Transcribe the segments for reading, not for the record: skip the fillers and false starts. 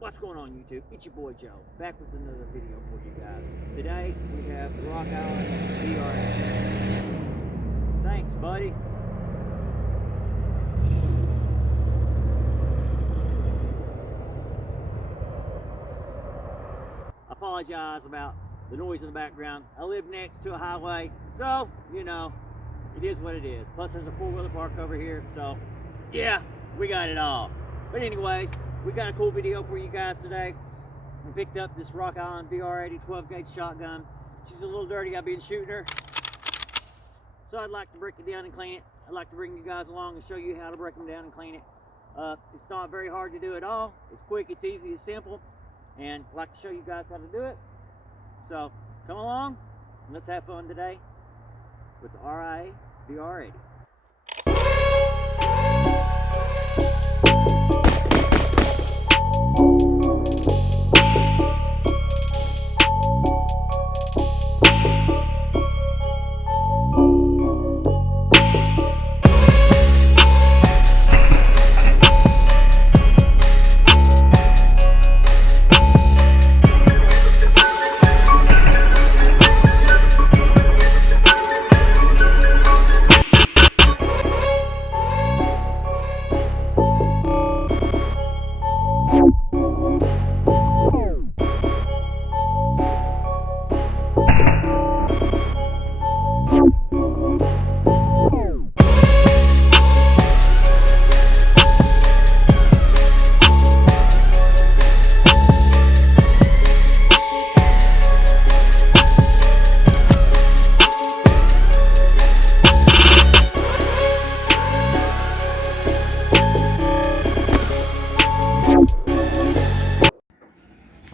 What's going on, YouTube? It's your boy Joe, back with another video for you guys. Today we have the RockIsland VR80. Thanks, buddy. I apologize about the noise in the background. I live next to a highway, so you know, it is what it is. Plus, there's a four-wheeler park over here, so yeah, we got it all. But anyways, we got a cool video for you guys today. We picked up this RockIsland VR80 12-gauge shotgun. She's a little dirty. I've been shooting her, so I'd like to break it down and clean it. I'd like to bring you guys along and show you how to break them down and clean it. It's not very hard to do at all. It's quick, it's easy, it's simple, and I'd like to show you guys how to do it. So come along and let's have fun today with the RIA VR80.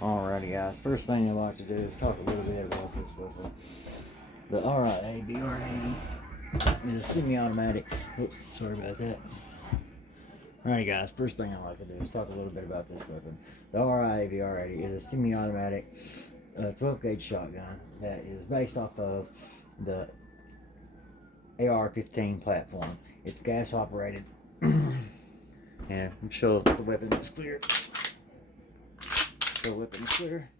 Alrighty guys, first thing I'd like to do is talk a little bit about this weapon. The RIA VR80 is a semi-automatic. Oops, sorry about that. Alrighty guys, first thing I'd like to do is talk a little bit about this weapon. The RIA VR80 is a semi-automatic 12-gauge shotgun that is based off of the AR-15 platform. It's gas operated. And I'm sure the weapon is clear. The weapon is clear.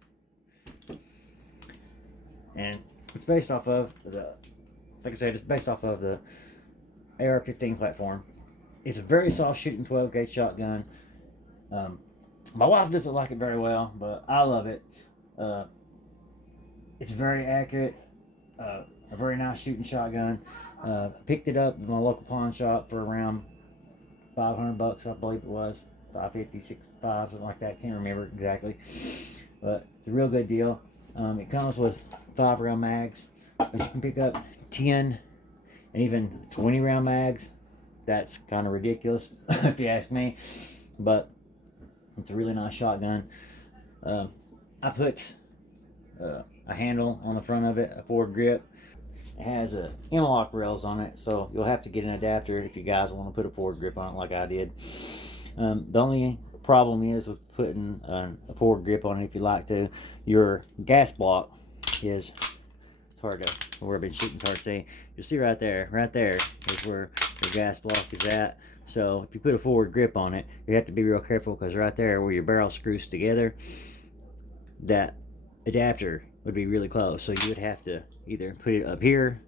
And it's based off of the, like I said, it's based off of the AR-15 platform. It's a very soft shooting 12-gauge shotgun. My wife doesn't like it very well, but I love it. It's very accurate. A very nice shooting shotgun. Picked it up at my local pawn shop for around $500, I believe it was. 550, 65, something like that. Can't remember exactly, but it's a real good deal. It comes with 5-round mags, but you can pick up 10 and even 20-round mags. That's kind of ridiculous if you ask me, but it's a really nice shotgun. I put a handle on the front of it, a forward grip. It has a interlock rails on it, so you'll have to get an adapter if you guys want to put a forward grip on it like I did. The only problem is with putting a forward grip on it, if you like to, your gas block is, it's hard to, where I've been shooting, it's hard to see. You'll see right there is where your gas block is at. So if you put a forward grip on it, you have to be real careful, because right there where your barrel screws together, that adapter would be really close. So you would have to either put it up here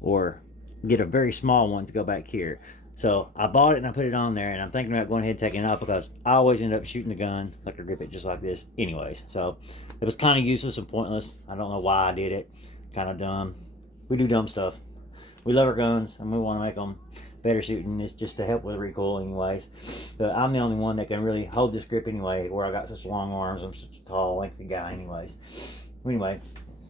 or get a very small one to go back here. So I bought it and I put it on there, and I'm thinking about going ahead and taking it off, because I always end up shooting the gun, like to grip it just like this anyways. So it was kind of useless and pointless. I don't know why I did it. Kind of dumb. We do dumb stuff. We love our guns and we want to make them better shooting. It's just to help with recoil anyways. But I'm the only one that can really hold this grip anyway, where I got such long arms. I'm such a tall, lengthy guy anyways. Anyway,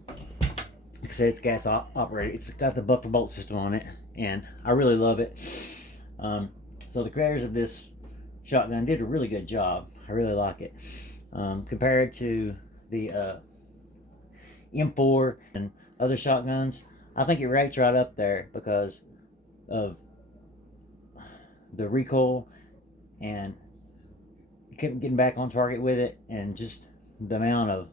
like I said, it's gas operated. It's got the buffer bolt system on it, and I really love it. So the creators of this shotgun did a really good job. I really like it. Compared to the M4 and other shotguns, I think it rates right up there because of the recoil and getting back on target with it, and just the amount of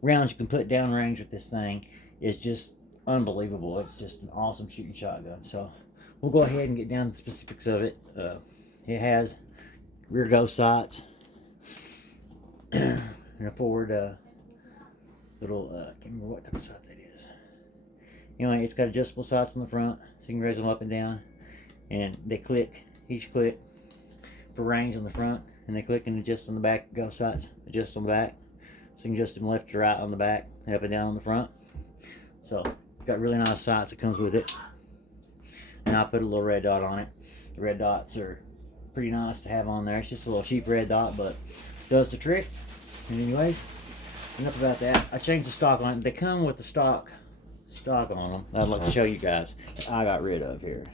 rounds you can put down range with this thing is just unbelievable. It's just an awesome shooting shotgun. So we'll go ahead and get down to the specifics of it. It has rear ghost sights, and a forward little, can't remember what type of sight that is. Anyway, it's got adjustable sights on the front, so you can raise them up and down, and they click, each click for range on the front, and they click and adjust on the back. Go sights, adjust on the back, so you can adjust them left to right on the back, and up and down on the front. So it's got really nice sights that comes with it, and I put a little red dot on it. The red dots are pretty nice to have on there. It's just a little cheap red dot, but does the trick. And anyways, enough about that. I changed the stock on it. They come with the stock on them. I'd like to show you guys. I got rid of here.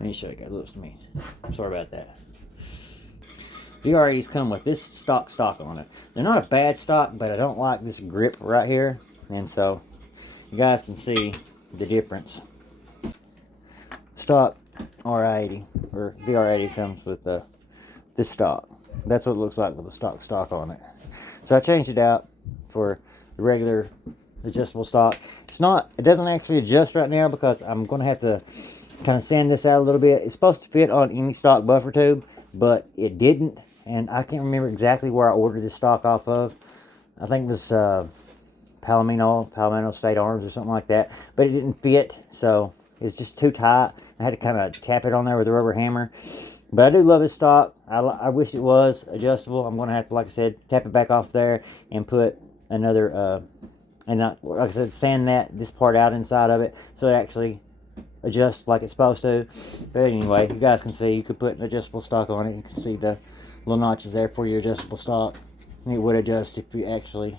Let me show you guys. Looks to me. Sorry about that. VR80s come with this stock on it. They're not a bad stock, but I don't like this grip right here, and so you guys can see the difference. Stock R80 or VR80 comes with this stock. That's what it looks like with the stock on it. So I changed it out for the regular adjustable stock. It doesn't actually adjust right now because I'm going to have to kind of sand this out a little bit. It's supposed to fit on any stock buffer tube, but it didn't, and I can't remember exactly where I ordered this stock off of. I think it was Palomino State Arms or something like that, but it didn't fit, so it's just too tight. I had to kind of tap it on there with a rubber hammer. But I do love this stock. I wish it was adjustable. I'm going to have to, like I said, tap it back off there and put another, like I said, sand this part out inside of it so it actually adjusts like it's supposed to. But anyway, you guys can see, you could put an adjustable stock on it. You can see the little notches there for your adjustable stock. And it would adjust if you actually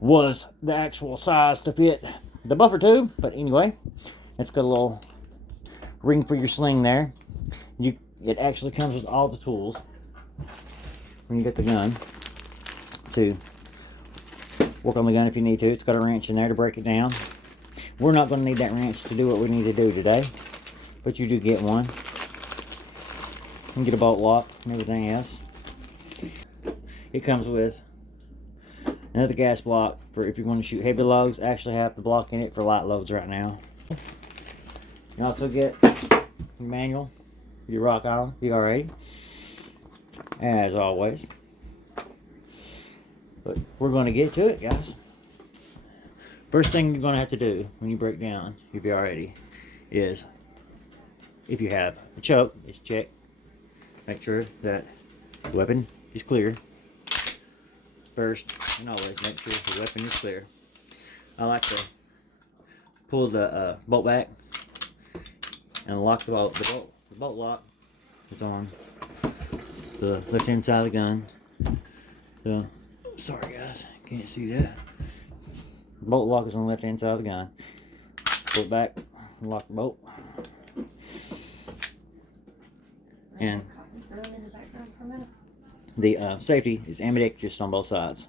was the actual size to fit the buffer tube. But anyway, it's got a little ring for your sling there. It actually comes with all the tools when you get the gun to work on the gun if you need to. It's got a wrench in there to break it down. We're not going to need that wrench to do what we need to do today, but you do get one. You can get a bolt lock and everything else. It comes with another gas block for if you want to shoot heavy loads. I actually have the block in it for light loads right now. You also get your manual, your RockIsland VR80, as always. But we're going to get to it, guys. First thing you're going to have to do when you break down your VR80 is, if you have a choke, is check. Make sure that the weapon is clear. First and always make sure the weapon is clear. I like to pull the bolt back and lock the bolt. The bolt lock is on the left hand side of the gun. So, sorry guys, can't see that. The bolt lock is on the left hand side of the gun. Pull it back, lock the bolt. And the safety is ambidextrous on both sides.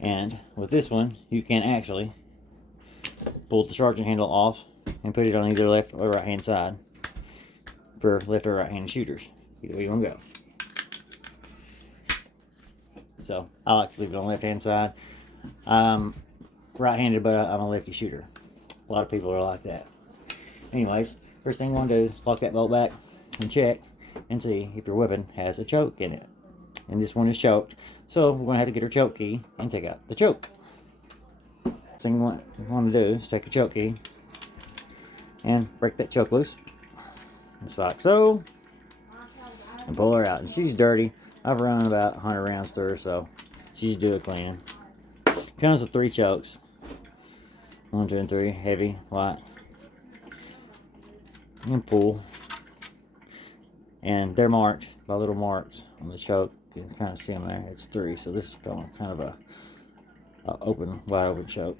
And with this one, you can actually pull the charging handle off and put it on either left or right hand side for left or right hand shooters. Either way you want to go. So I like to leave it on the left hand side. I'm right-handed, but I'm a lefty shooter. A lot of people are like that. Anyways, first thing you want to do is lock that bolt back and check and see if your weapon has a choke in it. And this one is choked, so we're going to have to get our choke key and take out the choke. First thing you want to do is take your choke key and break that choke loose, just like so, and pull her out. And she's dirty. I've run about 100 rounds through her, so she's due a cleaning. Comes with 3 chokes. 1, 2, and 3. Heavy, light, and full. And they're marked by little marks on the choke. You can kind of see them there. It's 3, so this is kind of a wide open choke.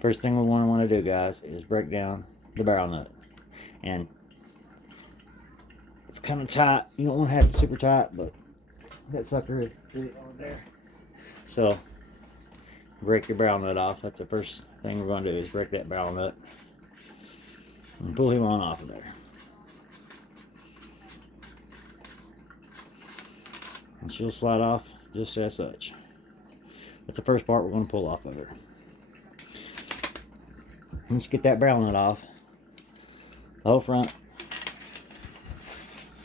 First thing we want to do, guys, is break down the barrel nut. And it's kind of tight. You don't want to have it super tight, but that sucker is really on there. So break your barrel nut off. That's the first thing we're going to do, is break that barrel nut and pull him on off of there. And she'll slide off just as such. That's the first part we're going to pull off of her. Once you get that barrel nut off, the whole front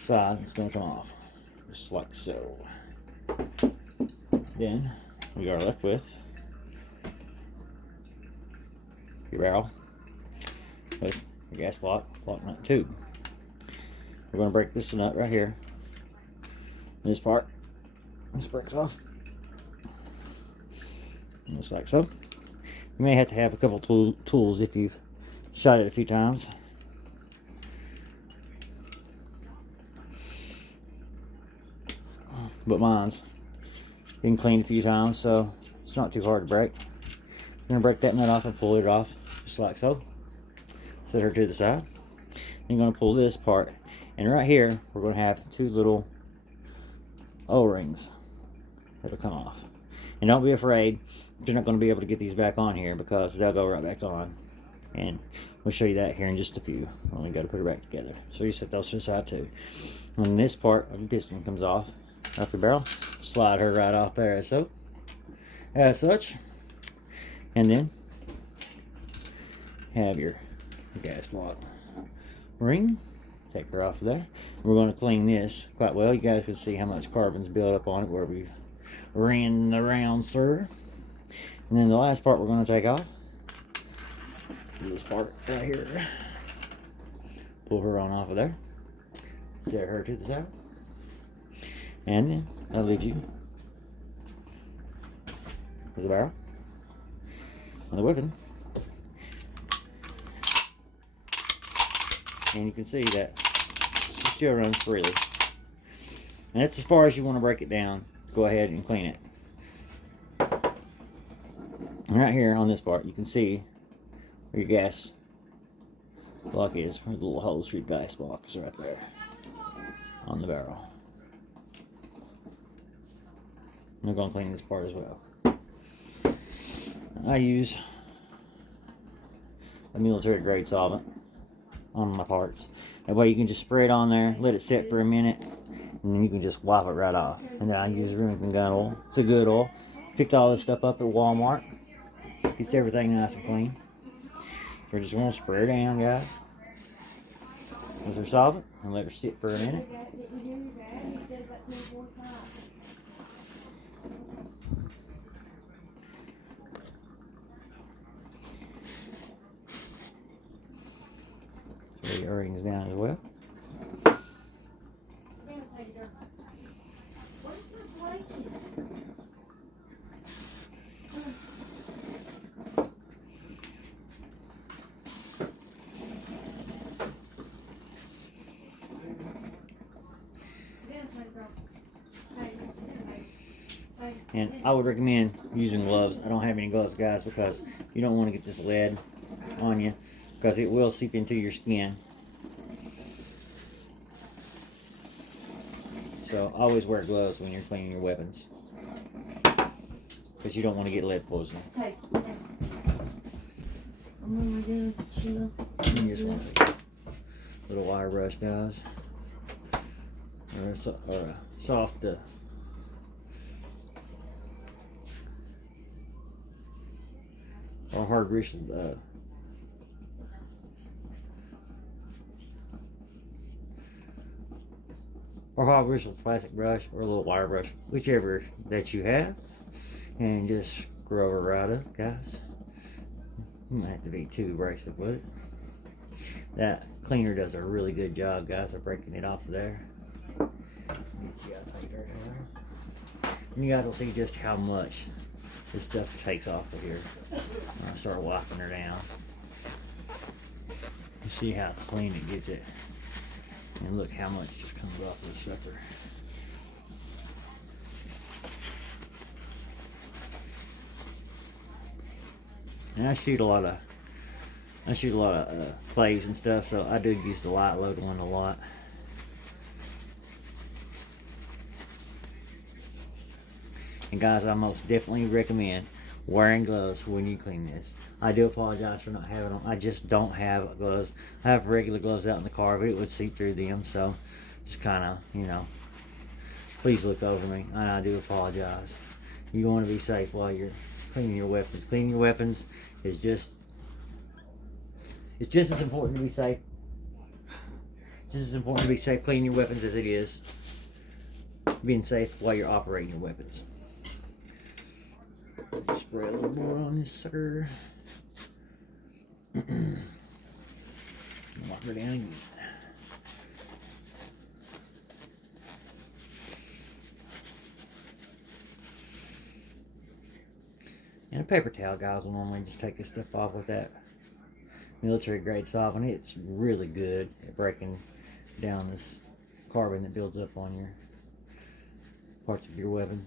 side, it's going to come off. Just like so. Then we are left with your barrel with your gas block nut tube. We're going to break this nut right here. This part, this breaks off. Just like so. You may have to have a couple tools if you've shot it a few times. But mine's been cleaned a few times, so it's not too hard to break. I'm going to break that nut off and pull it off, just like so. Set her to the side. I'm going to pull this part, and right here we're going to have two little O-rings that'll come off. And don't be afraid, you're not going to be able to get these back on here because they'll go right back on. And we'll show you that here in just a few when we got to put it back together. So you set those to the side too. When this part of the piston comes off the barrel, slide her right off there as such. And then have your gas block ring. Take her off of there. We're going to clean this quite well. You guys can see how much carbon's built up on it where we've ran around through. And then the last part we're going to take off, this part right here. Pull her on off of there. Set her to the side. And then that leaves you with the barrel and the weapon. And you can see that it still runs freely. And that's as far as you want to break it down. Go ahead and clean it. And right here on this part, you can see where your gas block is, where the little holes for your gas block is right there on the barrel. I'm going to clean this part as well. I use a military grade solvent on my parts. That way you can just spray it on there, let it sit for a minute, and then you can just wipe it right off. And then I use Remington gun oil. It's a good oil. Picked all this stuff up at Walmart. Keeps everything nice and clean. We're just going to spray her down, guys, with our solvent and let her sit for a minute. Throw your O-rings down as well. And I would recommend using gloves. I don't have any gloves, guys, because you don't want to get this lead on you because it will seep into your skin. So always wear gloves when you're cleaning your weapons because you don't want to get lead poisoning. And just want a little wire brush, guys, or a soft or hard bristled plastic brush or a little wire brush, whichever that you have, and just scrub her right up, guys. You don't have to be too abrasive with it. That cleaner does a really good job, guys, of breaking it off of there. And you guys will see just how much this stuff takes off of here when I start wiping her down. You see how clean it gets it. And look how much just comes off of the sucker. And I shoot a lot of plays and stuff, so I do use the light load one a lot. And guys, I most definitely recommend wearing gloves when you clean this. I do apologize for not having them. I just don't have gloves. I have regular gloves out in the car, but it would seep through them, so just kind of, you know, please look over me. And I do apologize. You want to be safe while you're cleaning your weapons. Cleaning your weapons is just, it's just as important to be safe. Just as important to be safe cleaning your weapons as it is being safe while you're operating your weapons. Spray a little more on this sucker. Lock her down again. And a paper towel, guys, will normally just take this stuff off with that military grade softener. It's really good at breaking down this carbon that builds up on your parts of your weapon.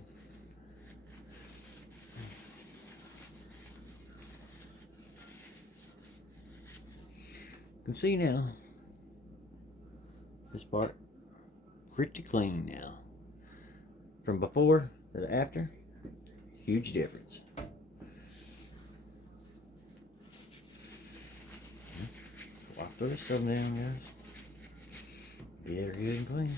You can see now, this part pretty clean now. From before to the after, huge difference. Wipe the rest of them down, guys. Get her good and clean.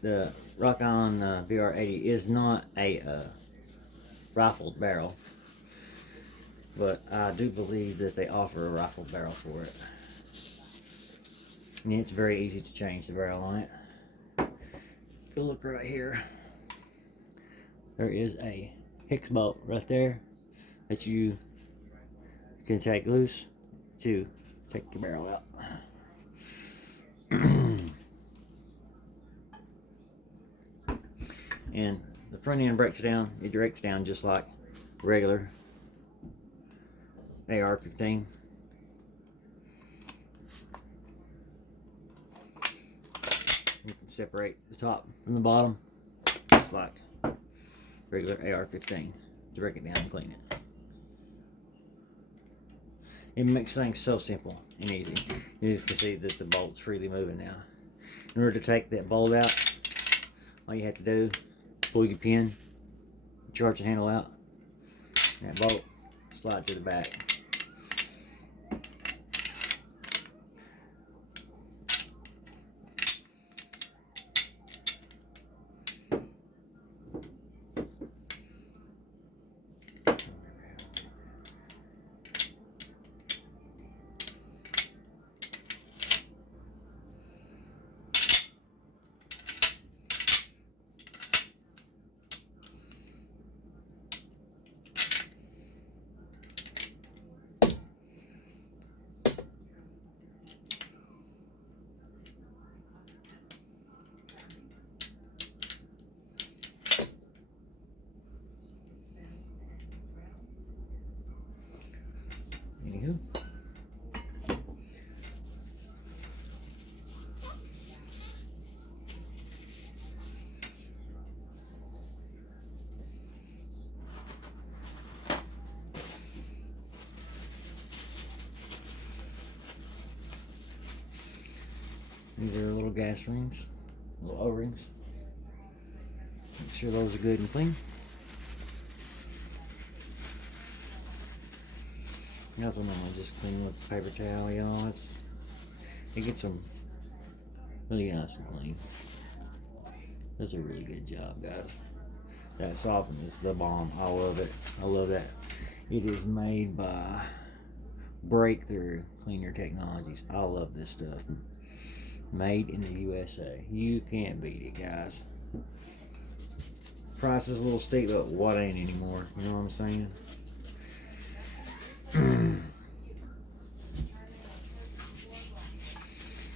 The RockIsland VR80 is not a rifled barrel, but I do believe that they offer a rifled barrel for it. And it's very easy to change the barrel on it. If you look right here, there is a hex bolt right there that you can take loose to take your barrel out. And the front end breaks down, it breaks down just like regular AR-15. You can separate the top from the bottom just like regular AR-15 to break it down and clean it. It makes things so simple and easy. You can see that the bolt's freely moving now. In order to take that bolt out, all you have to do, pull your pin, charging handle out, and that bolt slide to the back. Anywho. These are little gas rings, little O-rings. Make sure those are good and clean. That's what I'm just clean with the paper towel, y'all. It gets them really nice and clean. Does a really good job, guys. That softener is the bomb. I love it. I love that. It is made by Breakthrough Cleaner Technologies. I love this stuff. Made in the USA. You can't beat it, guys. Price is a little steep, but what ain't anymore? You know what I'm saying?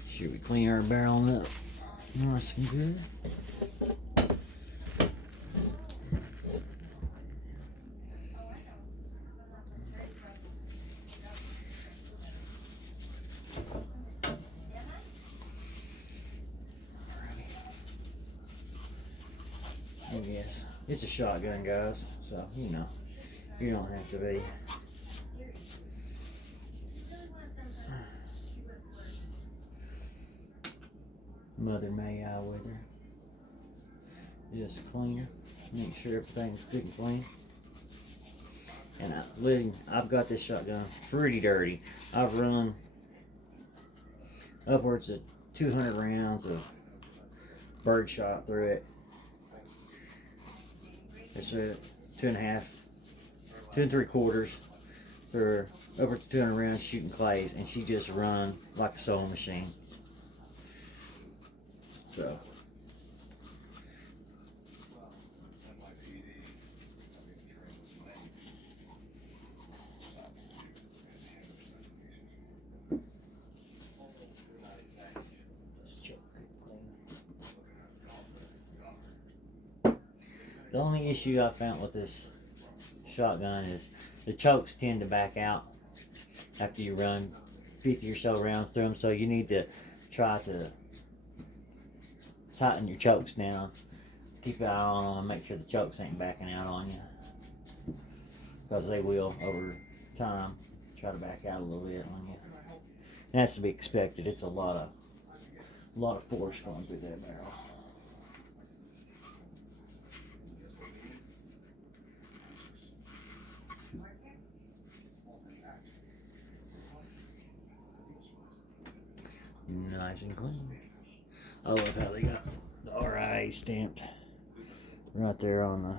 Should we clean our barrel up nice and good? Yes, it's a shotgun, guys, so you know, you don't have to be. Mother may I with her. Just clean her. Make sure everything's good and clean. And I've got this shotgun pretty dirty. I've run upwards of 200 rounds of birdshot through it. It's a 2.5, 2 3/4 for over 200 rounds shooting clays, and she just run like a sewing machine. So. The only issue I found with this shotgun is the chokes tend to back out after you run 50 or so rounds through them, so you need to try to tighten your chokes down. Keep an eye on them and make sure the chokes ain't backing out on you, because they will over time try to back out a little bit on you. And that's to be expected. It's a lot of force going through that barrel. Nice and clean. I love how they got the RIA stamped right there on the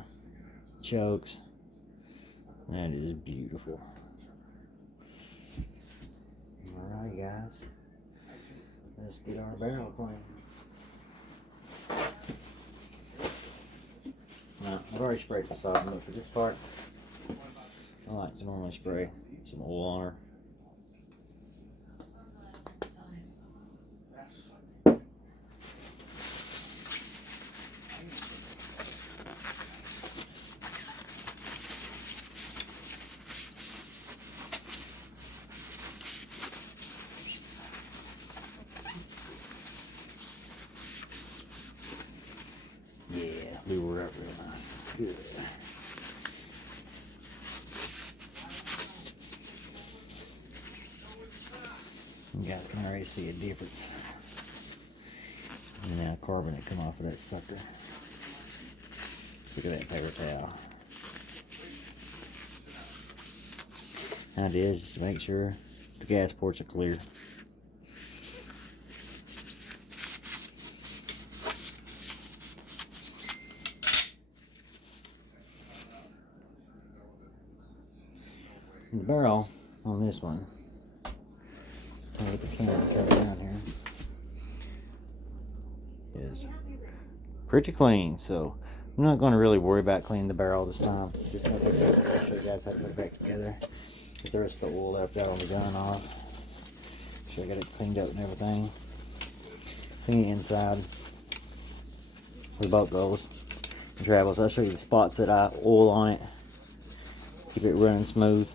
chokes. That is beautiful. Alright guys, let's get our barrel clean. Now, I've already sprayed the solvent, but for this part, I like to normally spray some oil on her. Yeah, lure her up real nice. Good. You guys can already see a difference. And now carbonate come off of that sucker. Look at that paper towel. How it is just to make sure the gas ports are clear. The barrel on this one, I'll get the camera turned down here, is pretty clean, so I'm not going to really worry about cleaning the barrel this time. Just going to take it, I'll show you guys how to put it back together. Get the rest of the oil left out on the gun off. Make sure I got it cleaned up and everything. Clean the inside where the bolt goes and travels. I'll show you the spots that I oil on it. Keep it running smooth.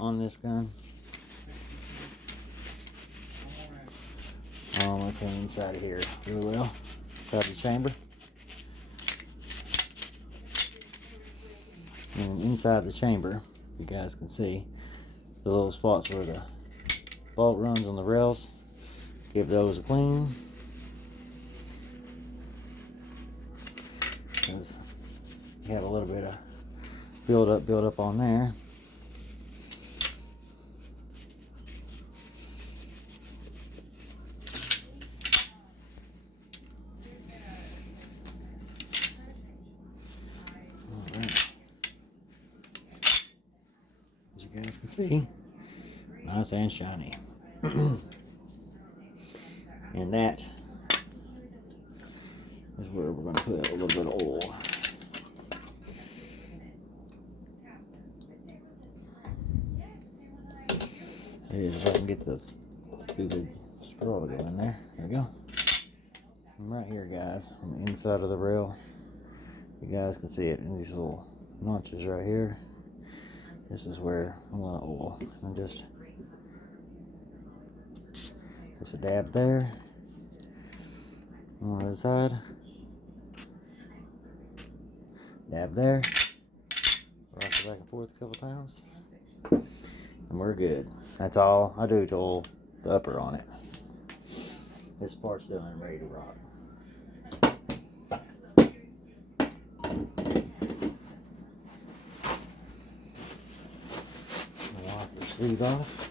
On this gun, I'm going to clean inside of here really well, inside the chamber. And inside the chamber, you guys can see the little spots where the bolt runs on the rails. Give those a clean. Because you have a little bit of build up on there. As you guys can see, nice and shiny. And that is where we're going to put a little bit of oil. It is, if I can get this stupid straw to go in there. There we go. And right here, guys, on the inside of the rail, you guys can see it in these little notches right here. This is where I'm going to oil. And just a dab there. On the other side. Dab there. Rock it back and forth a couple times. And we're good. That's all I do to oil the upper on it. This part's done and ready to rock. sleeve off.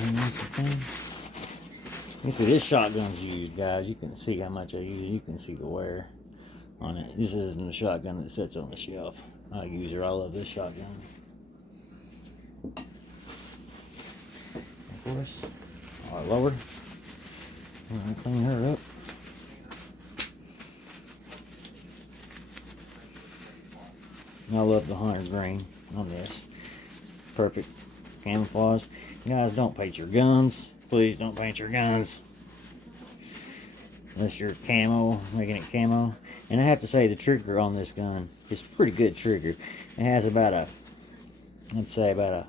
And that's the thing. You see, this shotgun's used, guys. You can see how much I use it. You can see the wear on it. This isn't a shotgun that sits on the shelf. I use her. I love this shotgun. Of course, our lower. I'm gonna clean her up. I love the hunter's green on this. Perfect camouflage. You guys, don't paint your guns. Please don't paint your guns. Unless you're camo, making it camo. And I have to say, the trigger on this gun is a pretty good trigger. It has about a, let's say about a,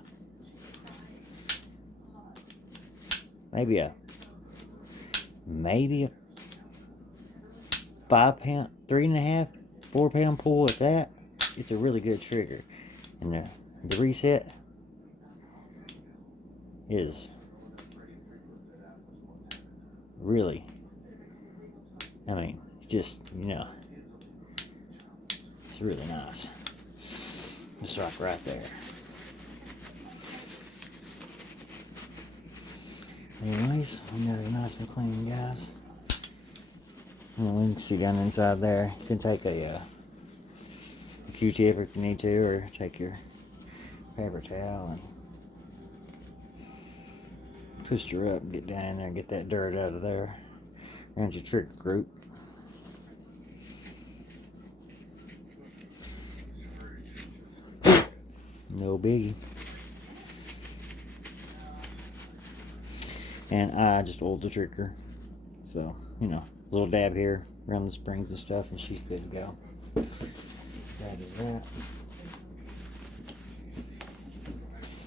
maybe a 5 pound, 3.5, 4 pound pull at that. It's a really good trigger. And the reset is really, I mean, it's just, you know, it's really nice. Just like right there. Anyways, I got it nice and clean, guys. And we can see down inside there. You can take a Q-tip if you need to, or take your paper towel and twist her up and get down in there and get that dirt out of there around your trigger group. No biggie. And I just oiled the trigger, so you know, a little dab here around the springs and stuff, and she's good to go. That is that.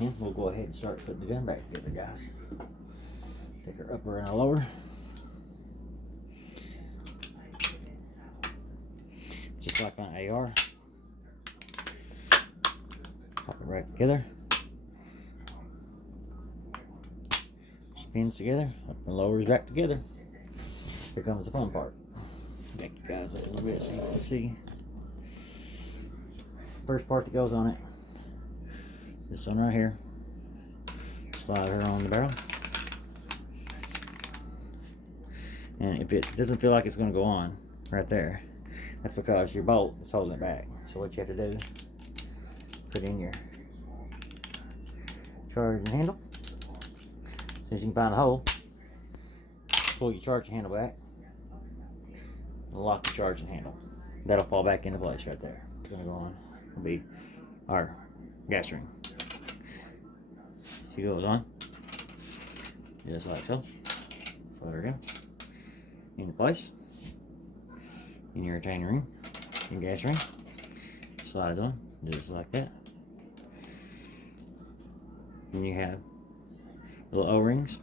And we'll go ahead and start putting the gun back together, guys. Take her upper and a lower. Just like on AR. Pop it right together. Pins together, up and lowers back together. Here comes the fun part. Back you guys up a little bit so you can see. First part that goes on it, this one right here. Slide her on the barrel. And if it doesn't feel like it's going to go on right there, that's because your bolt is holding it back. So what you have to do, put in your charging handle. As soon as you can find a hole, pull your charging handle back, and lock the charging handle. That'll fall back into place right there. It's going to go on. It'll be our gas ring. She goes on, just like so. So there we go. Into place. In your retainer ring, your gas ring. Slides on, just like that. And you have little O-rings.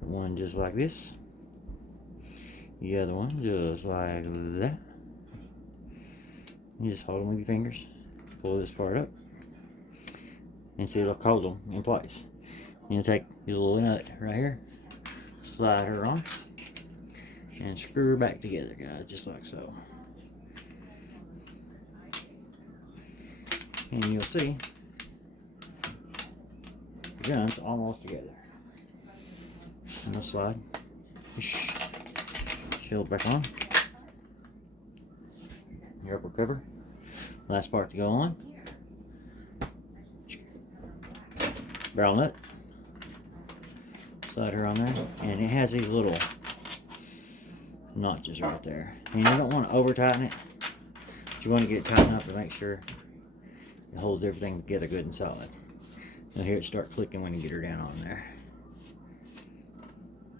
One just like this. The other one just like that. You just hold them with your fingers. Pull this part up. And see, it'll hold them in place. You take your little nut right here. Slide her on. And screw her back together, guys. Just like so. And you'll see the gun's almost together. And this slide. Shield back on. Your upper cover. Last part to go on. Barrel nut. Slide her on there. And it has these little notches right there. And you don't want to over tighten it. But you want to get it tight enough to make sure it holds everything together good and solid. You'll hear it start clicking when you get her down on there.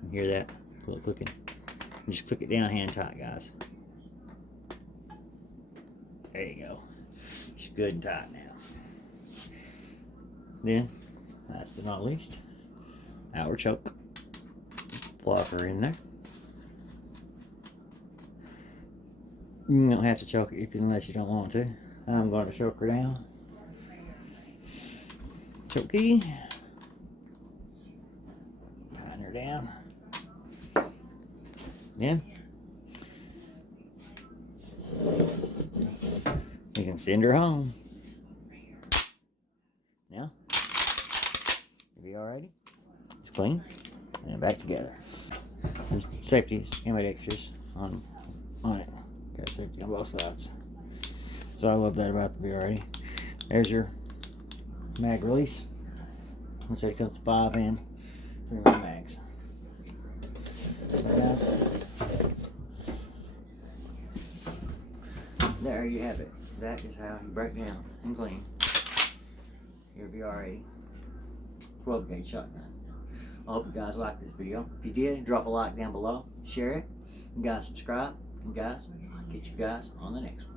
You hear that? Clicking. Just click it down hand tight, guys. There you go. She's good and tight now. Then, last but not least, our choke. Plop her in there. You don't have to choke it unless you don't want to. I'm going to choke her down. Choke key. Tighten her down. Then you can send her home. Now, you'll be alright. It's clean and back together. There's safety ambidextrous on it. Got safety on both sides. So I love that about the VR80. There's your mag release. Let's say it comes to 5 and 3 mags. There you have it. That is how you break down and clean your VR80 12 gauge shotgun. I hope you guys liked this video. If you did, drop a like down below, share it, and guys subscribe, and guys, I'll get you guys on the next one.